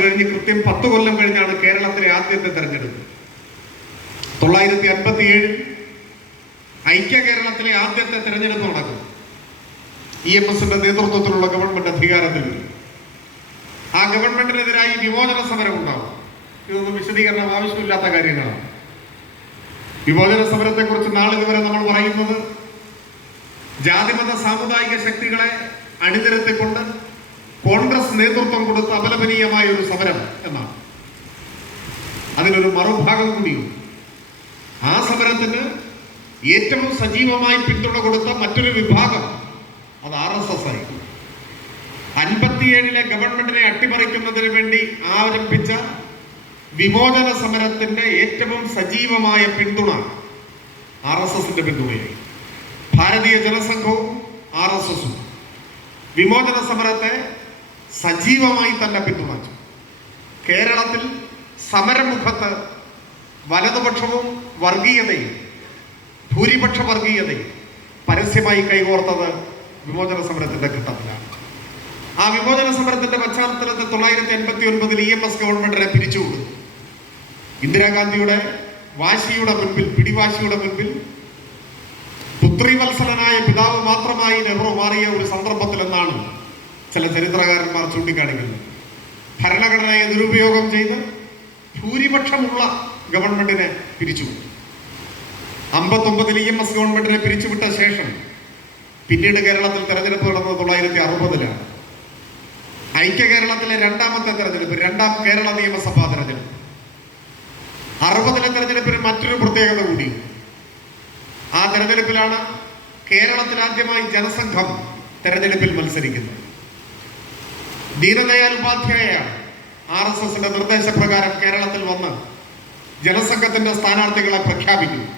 കഴിഞ്ഞ് കൃത്യം 10 കൊല്ലം കഴിഞ്ഞാണ് കേരളത്തിലെ ആദ്യത്തെ തെരഞ്ഞെടുപ്പ്. 957 ഐക്യ കേരളത്തിലെ ആദ്യത്തെ തെരഞ്ഞെടുപ്പ് നടക്കും. EMSന്റെ നേതൃത്വത്തിലുള്ള ഗവൺമെന്റ് അധികാരത്തിൽ വരും. ആ ഗവൺമെന്റിനെതിരായി വിമോചന സമരം ഉണ്ടാവും. ഇതൊന്നും വിശദീകരണം ആവശ്യമില്ലാത്ത കാര്യങ്ങളാണ്. വിമോചന സമരത്തെക്കുറിച്ച് നാളിതുവരെ നമ്മൾ പറയുന്നത് ജാതിമത സാമുദായിക ശക്തികളെ അണിനിരത്തിക്കൊണ്ട് കോൺഗ്രസ് നേതൃത്വം കൊടുത്ത അപലപനീയമായ ഒരു സമരം എന്നാണ്. അതിനൊരു മറുഭാഗം കൂടിയുണ്ട്. ആ സമരത്തിന് ഏറ്റവും സജീവമായി പിന്തുണ കൊടുത്ത മറ്റൊരു വിഭാഗം അത് RSS ആയി. 57 ഗവൺമെന്റിനെ അട്ടിമറിക്കുന്നതിന് വേണ്ടി ആരംഭിച്ച വിമോചന സമരത്തിന്റെ ഏറ്റവും സജീവമായ പിന്തുണ RSSന്റെ പിന്തുണയായി. ഭാരതീയ ജനസംഘവും RSSും വിമോചന സമരത്തെ സജീവമായി തന്നെ പിന്തുണച്ചു. കേരളത്തിൽ സമരമുഖത്ത് വലതുപക്ഷവും വർഗീയതയും ഭൂരിപക്ഷ വർഗീയതയും പരസ്യമായി കൈകോർത്തത് വിമോചന സമരത്തിന്റെ ഘട്ടത്തിലാണ്. ആ വിമോചന സമരത്തിന്റെ പശ്ചാത്തലത്തിൽ 989 EMS ഗവൺമെന്റിനെ പിരിച്ചുവിടും. ഇന്ദിരാഗാന്ധിയുടെ വാശിയുടെ മുൻപിൽ, പിടിവാശിയുടെ മുൻപിൽ പുത്രിവത്സലനായ പിതാവ് മാത്രമായി നെഹ്റു മാറിയ ഒരു സന്ദർഭത്തിലെന്നാണ് ചില ചരിത്രകാരന്മാർ ചൂണ്ടിക്കാണിക്കുന്നത്. ഭരണഘടനയെ ദുരുപയോഗം ചെയ്ത് ഭൂരിപക്ഷമുള്ള ഗവൺമെന്റിനെ പിരിച്ചുവിട്ടു. 59 EMS ഗവൺമെന്റിനെ പിരിച്ചുവിട്ട ശേഷം പിന്നീട് കേരളത്തിൽ തെരഞ്ഞെടുപ്പ് നടന്നത് 960 ഐക്യ കേരളത്തിലെ രണ്ടാമത്തെ തെരഞ്ഞെടുപ്പ്, രണ്ടാം കേരള നിയമസഭാ തെരഞ്ഞെടുപ്പ്. 60 തെരഞ്ഞെടുപ്പിന് മറ്റൊരു പ്രത്യേകത കൂടി. ആ തെരഞ്ഞെടുപ്പിലാണ് കേരളത്തിൽ ആദ്യമായി ജനസംഘം തെരഞ്ഞെടുപ്പിൽ മത്സരിക്കുന്നത്. ദീനദയാൽ ഉപാധ്യായയാണ് RSSന്റെ നിർദ്ദേശപ്രകാരം കേരളത്തിൽ വന്ന് ജനസംഘത്തിന്റെ സ്ഥാനാർത്ഥികളെ പ്രഖ്യാപിക്കുന്നു.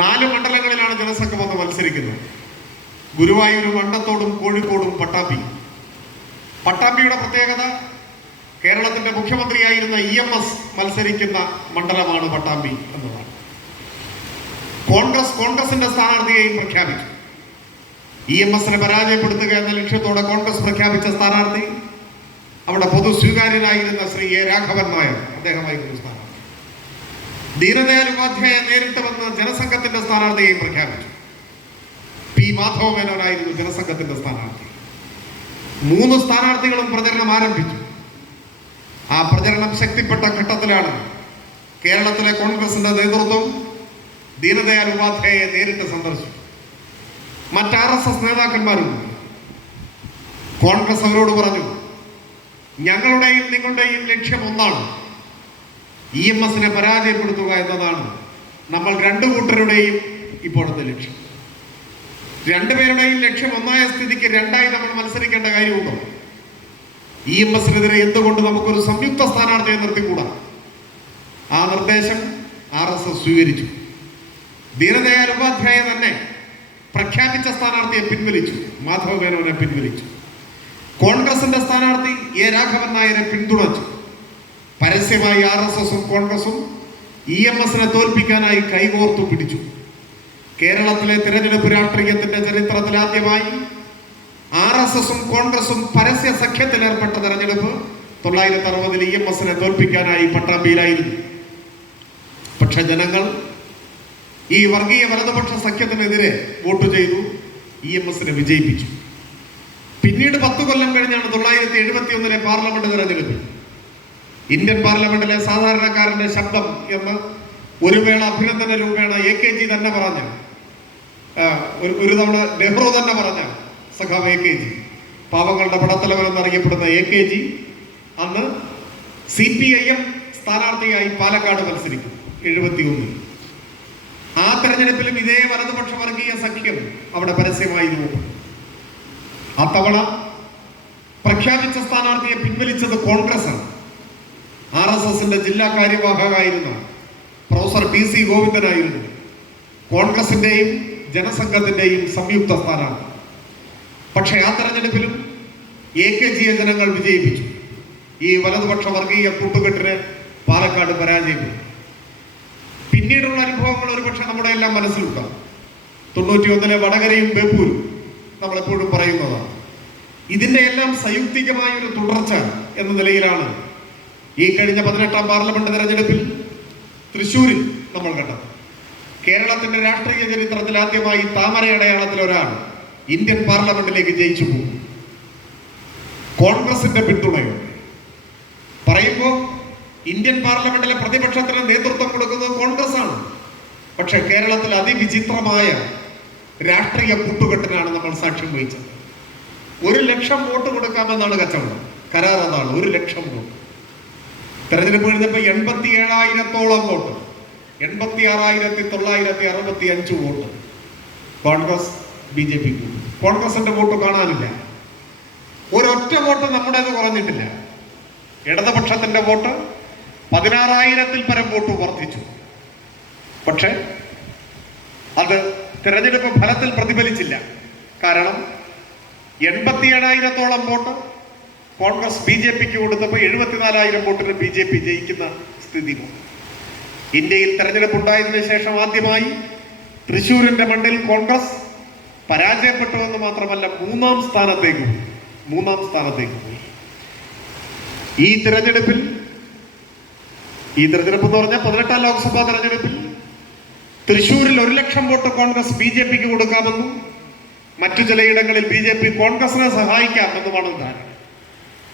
4 മണ്ഡലങ്ങളിലാണ് ജനസംഘം വന്ന് മത്സരിക്കുന്നത്. ഗുരുവായൂരും അണ്ടത്തോടും കോഴിക്കോടും പട്ടാമ്പിയുടെ പ്രത്യേകത കേരളത്തിന്റെ മുഖ്യമന്ത്രിയായിരുന്ന EMS മത്സരിക്കുന്ന മണ്ഡലമാണ് പട്ടാമ്പി എന്നതാണ്. കോൺഗ്രസിന്റെ സ്ഥാനാർത്ഥിയെയും പ്രഖ്യാപിച്ചു. EMSനെ പരാജയപ്പെടുത്തുക എന്ന ലക്ഷ്യത്തോടെ കോൺഗ്രസ് പ്രഖ്യാപിച്ച സ്ഥാനാർത്ഥി അവിടെ പൊതു സ്വീകാര്യനായിരുന്ന ശ്രീ A. രാഘവൻ നായർ, അദ്ദേഹമായിരുന്നു സ്ഥാനാർത്ഥി. ദീനദയാൽ ഉപാധ്യായ നേരിട്ട് വന്ന് ജനസംഘത്തിന്റെ സ്ഥാനാർത്ഥിയെയും പ്രഖ്യാപിച്ചു. P. മാധവ മേനോനായിരുന്നു ജനസംഘത്തിന്റെ സ്ഥാനാർത്ഥി. 3 സ്ഥാനാർത്ഥികളും പ്രചരണം ആരംഭിച്ചു. ആ പ്രചരണം ശക്തിപ്പെട്ട ഘട്ടത്തിലാണ് കേരളത്തിലെ കോൺഗ്രസിന്റെ നേതൃത്വം ദീനദയാൽ ഉപാധ്യായയെ നേരിട്ട് സന്ദർശിച്ചു. മറ്റ് RSS നേതാക്കന്മാരുണ്ട്. കോൺഗ്രസ് അവരോട് പറഞ്ഞു, ഞങ്ങളുടെയും നിങ്ങളുടെയും ലക്ഷ്യം ഒന്നാണ്, EMSനെ പരാജയപ്പെടുത്തുക എന്നതാണ് നമ്മൾ 2 കൂട്ടരുടെയും ഇപ്പോഴത്തെ ലക്ഷ്യം. 2 പേരുടെയും ലക്ഷ്യം ഒന്നായ സ്ഥിതിക്ക് 2ആയി നമ്മൾ മത്സരിക്കേണ്ട കാര്യമുണ്ടോ? EMSനെതിരെ എന്തുകൊണ്ട് നമുക്കൊരു സംയുക്ത സ്ഥാനാർത്ഥിയെ നിർത്തിക്കൂടാ? ആ നിർദ്ദേശം RSS സ്വീകരിച്ചു. ദീനദയാൽ ഉപാധ്യായ തന്നെ പ്രഖ്യാപിച്ച സ്ഥാനാർത്ഥിയെ പിൻവലിച്ചു, മാധവ മേനോനെ പിൻവലിച്ചു. കോൺഗ്രസിന്റെ സ്ഥാനാർത്ഥി A. രാഘവൻ നായരെ പിന്തുണച്ചു. പരസ്യമായി RSSും കോൺഗ്രസും EMSനെ തോൽപ്പിക്കാനായി കൈകോർത്തു പിടിച്ചു. കേരളത്തിലെ തിരഞ്ഞെടുപ്പ് രാഷ്ട്രീയത്തിന്റെ ചരിത്രത്തിൽ ആദ്യമായി RSSും കോൺഗ്രസും പരസ്യ സഖ്യത്തിലേർപ്പെട്ട തെരഞ്ഞെടുപ്പ് 960 EMSനെ തോൽപ്പിക്കാനായി പട്ടാമ്പിയിലായിരുന്നു. പക്ഷെ ജനങ്ങൾ ഈ വർഗീയ വലതുപക്ഷ സഖ്യത്തിനെതിരെ വോട്ട് ചെയ്തു, EMSനെ വിജയിപ്പിച്ചു. പിന്നീട് 10 കൊല്ലം കഴിഞ്ഞാണ് 971 പാർലമെന്റ് തെരഞ്ഞെടുപ്പ്. ഇന്ത്യൻ പാർലമെന്റിലെ സാധാരണക്കാരന്റെ ശബ്ദം എന്ന് ഒരു വേള അഭിനന്ദന രൂപേണ AKG തന്നെ പറഞ്ഞ, ഒരു തവണ നെഹ്റു തന്നെ പറഞ്ഞ സഖാവ് AKG, പാവങ്ങളുടെ പടത്തലവൻ എന്നറിയപ്പെടുന്ന AKG അന്ന് CPIM സ്ഥാനാർത്ഥിയായി പാലക്കാട് മത്സരിക്കും 71. ആ തെരഞ്ഞെടുപ്പിലും ഇതേ വലതുപക്ഷ വർഗീയ സഖ്യം അവിടെ പരസ്യമായി രൂപപ്പെട്ടു. അത്തവണ പ്രഖ്യാപിച്ച സ്ഥാനാർത്ഥിയെ പിൻവലിച്ചത് കോൺഗ്രസാണ്. RSSന്റെ ജില്ലാ കാര്യവാഹകനായിരുന്ന പ്രൊഫസർ PC ഗോവിന്ദനായിരുന്നു കോൺഗ്രസിന്റെയും ജനസംഘത്തിന്റെയും സംയുക്ത സ്ഥാനാർത്ഥി. പക്ഷെ ആ തെരഞ്ഞെടുപ്പിലും AKGയെ ജനങ്ങൾ വിജയിപ്പിച്ചു. ഈ വലതുപക്ഷ വർഗീയ കൂട്ടുകെട്ടിന് പാലക്കാട് പരാജയപ്പെട്ടു. പിന്നീടുള്ള അനുഭവങ്ങൾ ഒരുപക്ഷെ നമ്മുടെ എല്ലാം മനസ്സിലുണ്ടാകും. 91 വടകരയും ബേപ്പൂരും നമ്മളെപ്പോഴും പറയുന്നതാണ്. ഇതിന്റെ എല്ലാം സംയുക്തികമായ ഒരു തുടർച്ച എന്ന നിലയിലാണ് ഈ കഴിഞ്ഞ 18ാം പാർലമെന്റ് തെരഞ്ഞെടുപ്പിൽ തൃശ്ശൂരിൽ നമ്മൾ കണ്ടത്. കേരളത്തിന്റെ രാഷ്ട്രീയ ചരിത്രത്തിൽ ആദ്യമായി താമര അടയാളത്തിൽ ഒരാൾ ഇന്ത്യൻ പാർലമെന്റിലേക്ക് ജയിച്ചു പോകും. കോൺഗ്രസിന്റെ പിന്തുണയോടെ പറയുമ്പോൾ ഇന്ത്യൻ പാർലമെന്റിലെ പ്രതിപക്ഷത്തിന് നേതൃത്വം കൊടുക്കുന്നത് കോൺഗ്രസ് ആണ്. പക്ഷെ കേരളത്തിൽ അതിവിചിത്രമായ രാഷ്ട്രീയ കൂട്ടുകെട്ടിനാണ് നമ്മൾ സാക്ഷ്യം വഹിച്ചത്. 1,00,000 വോട്ട് കൊടുക്കാമെന്നാണ് കച്ചവടം. കരാർ അതാണ്, 1,00,000 വോട്ട്. തെരഞ്ഞെടുപ്പ് കഴിഞ്ഞപ്പോൾ 87,000-ഓളം വോട്ട്, 86,965 വോട്ട് കോൺഗ്രസ് BJP. കോൺഗ്രസിന്റെ വോട്ട് കാണാനില്ല. ഒരൊറ്റ വോട്ട് നമ്മുടേത് കുറഞ്ഞിട്ടില്ല. ഇടതുപക്ഷത്തിന്റെ വോട്ട് 16,000-ൽ പരം വോട്ട് വർദ്ധിച്ചു. പക്ഷെ അത് തിരഞ്ഞെടുപ്പ് ഫലത്തിൽ പ്രതിഫലിച്ചില്ല. കാരണം 87,000-ഓളം വോട്ട് കോൺഗ്രസ് BJPക്ക് കൊടുത്തപ്പോൾ 74,000 വോട്ടിന് BJP ജയിക്കുന്ന സ്ഥിതി വന്നു. ഇന്ത്യയിൽ തെരഞ്ഞെടുപ്പ് ഉണ്ടായതിനു ശേഷം ആദ്യമായി തൃശ്ശൂരിന്റെ മണ്ണിൽ കോൺഗ്രസ് പരാജയപ്പെട്ടു എന്ന് മാത്രമല്ല, മൂന്നാം സ്ഥാനത്തേക്ക് പോയി. ഈ തെരഞ്ഞെടുപ്പ് എന്ന് പറഞ്ഞാൽ 18ാം ലോക്സഭാ തെരഞ്ഞെടുപ്പിൽ തൃശ്ശൂരിൽ 1,00,000 വോട്ട് കോൺഗ്രസ് BJPക്ക് കൊടുക്കാമെന്നും മറ്റു ചിലയിടങ്ങളിൽ BJP കോൺഗ്രസിനെ സഹായിക്കാമെന്നുമാണ് ധാരണ.